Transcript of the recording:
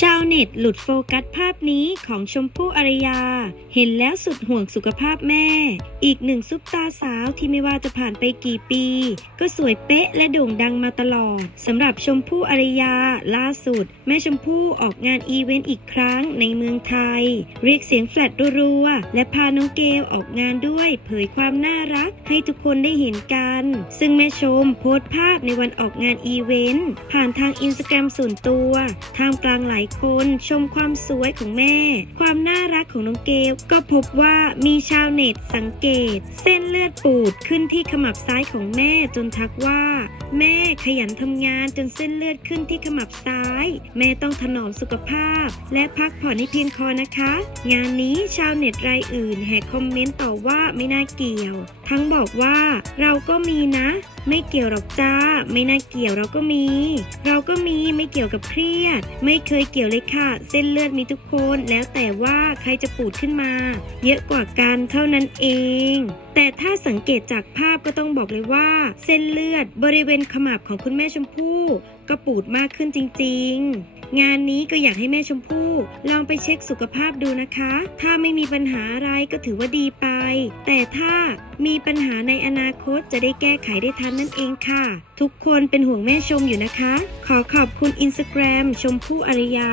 ชาวเน็ตหลุดโฟกัสภาพนี้ของชมพู่อารยา เห็นแล้วสุดห่วงสุขภาพแม่ อีกหนึ่งซุปตาสาวที่ไม่ว่าจะผ่านไปกี่ปี ก็สวยเป๊ะและโด่งดังมาตลอดสำหรับชมพู่อารยา ล่าสุด แม่ชมพู่ออกงานอีเวนต์อีกครั้งในเมืองไทย เรียกเสียงแฟลตรัวๆ และพาน้องเกลออกงานด้วย เผยความน่ารักให้ทุกคนได้เห็นกัน ซึ่งแม่ชมโพสต์ภาพในวันออกงานอีเวนต์ผ่านทางอินสตาแกรมส่วนตัวท่ามกลางหลายคนชมความสวยของแม่ ความน่ารักของน้องเกลก็พบว่ามีชาวเน็ตสังเกต เส้นเลือดปูดขึ้นที่ขมับซ้ายของแม่จนทักว่า แม่ขยันทำงานจนเส้นเลือดขึ้นที่ขมับซ้าย แม่ต้องถนอมสุขภาพ และพักผ่อนให้เพียงพอนะคะ งานนี้ชาวเน็ตรายอื่นแหกคอมเมนต์ต่อว่าไม่น่าเกี่ยว ทั้งบอกว่าเราก็มีนะ ไม่เกี่ยวหรอกจ้า ไม่น่าเกี่ยวเราก็มี เราก็มีไม่เกี่ยวกับเครียด ไม่เคยเกี่ยวเลยค่ะ เส้นเลือดมีทุกคน แล้วแต่ว่าใครจะปูดขึ้นมา เยอะกว่ากันเท่านั้นเอง แต่ถ้าสังเกตจากภาพก็ต้องบอกเลยว่า เส้นเลือดบริเวณขมับของคุณแม่ชมพู่ก็ปูดมากขึ้นจริง ๆ งานนี้ก็อยากให้แม่ชมพู่ลองไปเช็คสุขภาพดูนะคะ ถ้าไม่มีปัญหาอะไรก็ถือว่าดีไป แต่ถ้ามีปัญหาในอนาคตจะได้แก้ไขได้ทันนั่นเองค่ะ ทุกคนเป็นห่วงแม่ชมอยู่นะคะ ขอขอบคุณอินสตาแกรมชมพู่อารยา